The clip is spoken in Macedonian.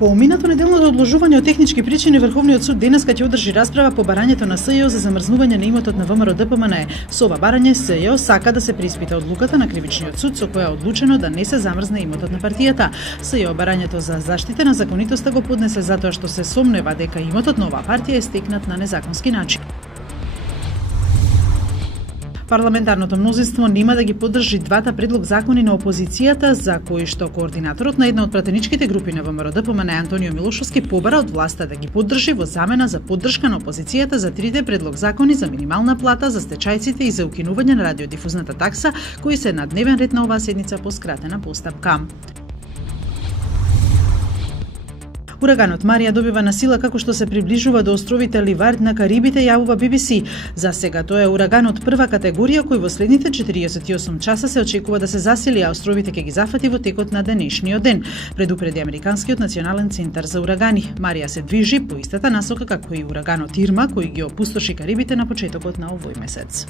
По минато неделното одложување од технички причини, Врховниот суд денеска ќе одржи расправа по барањето на СЈО за замрзнување на имотот на ВМРО ДПМНЕ. Со ова барање СЈО сака да се преиспита одлуката на Кривичниот суд со која е одлучено да не се замрзне имотот на партијата. СЈО барањето за заштита на законитоста го поднесе затоа што се сомнева дека имотот на оваа партија е стекнат на незаконски начин. Парламентарното мнозинство нема да ги поддржи двата предлог закони на опозицијата, за кои што координаторот на една од пратеничките групи на ВМРО ДПМНЕ Антонио Милошовски побара од власта да ги поддржи во замена за поддршка на опозицијата за трите предлог закони за минимална плата за стечајците и за укинување на радиодифузната такса, кои се на дневен ред на оваа седница по скратена постапка. Ураганот Марија добива на сила како што се приближува до островите Ливард на Карибите, јавува BBC. За сега тоа е ураган од прва категорија кој во следните 48 часа се очекува да се засили, а островите ќе ги зафати во текот на денешниот ден, предупреди Американскиот национален центар за урагани. Марија се движи по истата насока како и ураганот Ирма, кој ги опустоши Карибите на почетокот на овој месец.